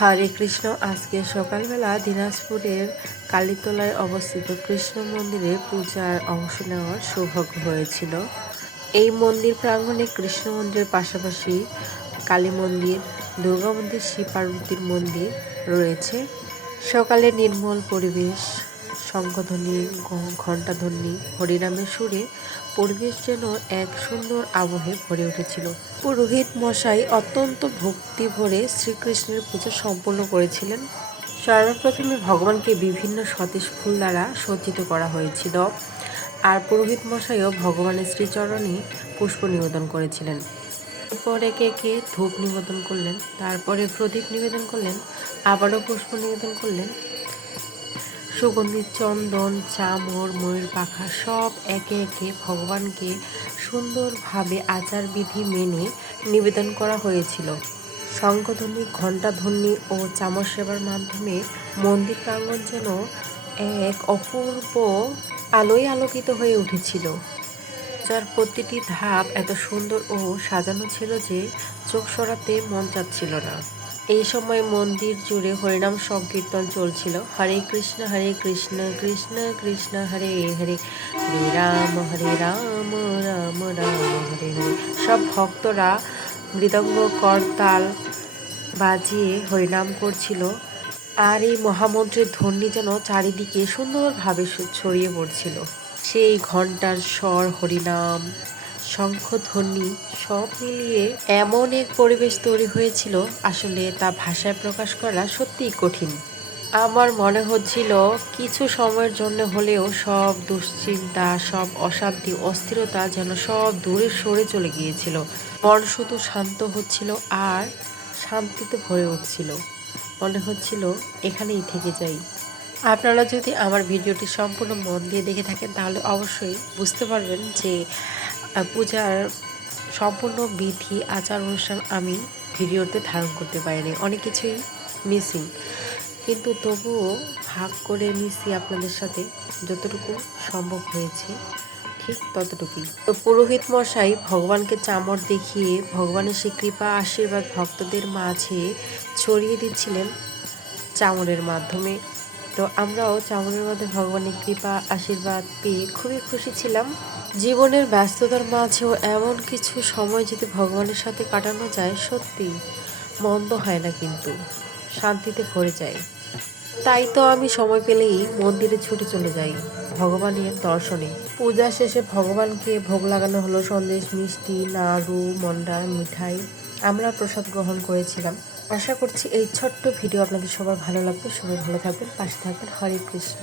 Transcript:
হরে কৃষ্ণ। আজকে সকালবেলা দিনাজপুরের কালীতলায় অবস্থিত কৃষ্ণ মন্দিরে পূজার অংশ নেওয়ার সৌভাগ্য হয়েছিল। এই মন্দির প্রাঙ্গণে কৃষ্ণ মন্দিরের পাশাপাশি কালী মন্দির, দুর্গা মন্দির, শিব পার্বতীর মন্দির রয়েছে। সকালে নির্মল পরিবেশ, শঙ্খধ্বনি, ঘণ্টাধ্বনি, হরিনামের সুরে পরিবেশ যেন এক সুন্দর আবহে ভরে উঠেছিল। পুরোহিত মশাই অত্যন্ত ভক্তি ভরে শ্রীকৃষ্ণের পুজো সম্পন্ন করেছিলেন। সর্বপ্রথমে ভগবানকে বিভিন্ন সতেজ ফুল দ্বারা সজ্জিত করা হয়েছিল, আর পুরোহিত মশাইও ভগবানের শ্রীচরণে পুষ্প নিবেদন করেছিলেন। এরপর একে একে ধূপ নিবেদন করলেন, তারপরে প্রদীপ নিবেদন করলেন, আবারও পুষ্প নিবেদন করলেন। সুগন্ধি, চন্দন, চামর, ময়ূর পাখা সব একে একে ভগবানকে সুন্দরভাবে আচারবিধি মেনে নিবেদন করা হয়েছিল। শঙ্খধ্বনি, ঘণ্টাধ্বনি ও চামর সেবার মাধ্যমে মন্দির প্রাঙ্গণ যেন এক অপূর্ব আলোয় আলোকিত হয়ে উঠেছিল। যার প্রতিটি ধাপ এত সুন্দর ও সাজানো ছিল যে চোখ সরাতে মন চাচ্ছিল না। এই সময় মন্দির জুড়ে হরিনাম সংকীর্তন চলছিল। হরে কৃষ্ণ কৃষ্ণ কৃষ্ণ হরে হরে, হরে রাম রাম রাম হরে হরে। সব ভক্তরা মৃদঙ্গ, করতাল বাজিয়ে হরিনাম করছিল, আর এই মহামন্ত্রের ধ্বনি যেন চারিদিকে সুন্দরভাবে ছড়িয়ে পড়ছিল। সেই ঘণ্টার স্বর, হরিনাম, শঙ্খধ্বনি সব মিলিয়ে এমন এক পরিবেশ তৈরি হয়েছিল, আসলে তা ভাষায় প্রকাশ করা সত্যিই কঠিন। আমার মনে হচ্ছিল কিছু সময়ের জন্য হলেও সব দুশ্চিন্তা, সব অশান্তি, অস্থিরতা যেন সব দূরে সরে চলে গিয়েছিল। মন শুধু শান্ত হচ্ছিল আর শান্তিতে ভরে উঠছিল। মনে হচ্ছিল এখানেই থেকে যাই। আপনারা যদি আমার ভিডিওটি সম্পূর্ণ মন দিয়ে দেখে থাকেন তাহলে অবশ্যই বুঝতে পারবেন যে পূজার সম্পূর্ণ বিধি, আচার, অনুষ্ঠান আমি ভিডিওতে ধারণ করতে পারিনি, অনেক কিছুই মিসিং, কিন্তু তবুও ভাগ করে নিছি আপনাদের সাথে যতটুকু সম্ভব হয়েছে ঠিক ততটুকুই। তো পুরোহিত মশাই ভগবানকে চামর দেখিয়ে ভগবানের সেই কৃপা আশীর্বাদ ভক্তদের মাঝে ছড়িয়ে দিচ্ছিলেন চামরের মাধ্যমে। তো আমরাও চামরের মধ্যে ভগবানের কৃপা আশীর্বাদ পেয়ে খুবই খুশি ছিলাম। জীবনের ব্যস্ততার মাঝেও এমন কিছু সময় যদি ভগবানের সাথে কাটানো যায়, সত্যি মন্দ হয় না, কিন্তু শান্তিতে ভরে যায়। তাই তো আমি সময় পেলেই মন্দিরে ছুটে চলে যাই ভগবানের দর্শনে। পূজা শেষে ভগবানকে ভোগ লাগানো হলো সন্দেশ, মিষ্টি, নাড়ু, মন্ডা, মিঠাই। আমরা প্রসাদ গ্রহণ করেছিলাম। আশা করছি এই ছোট্ট ভিডিও আপনাদের সবার ভালো লাগবে। সবাই ভালো থাকবেন, পাশে থাকবেন। হরে কৃষ্ণ।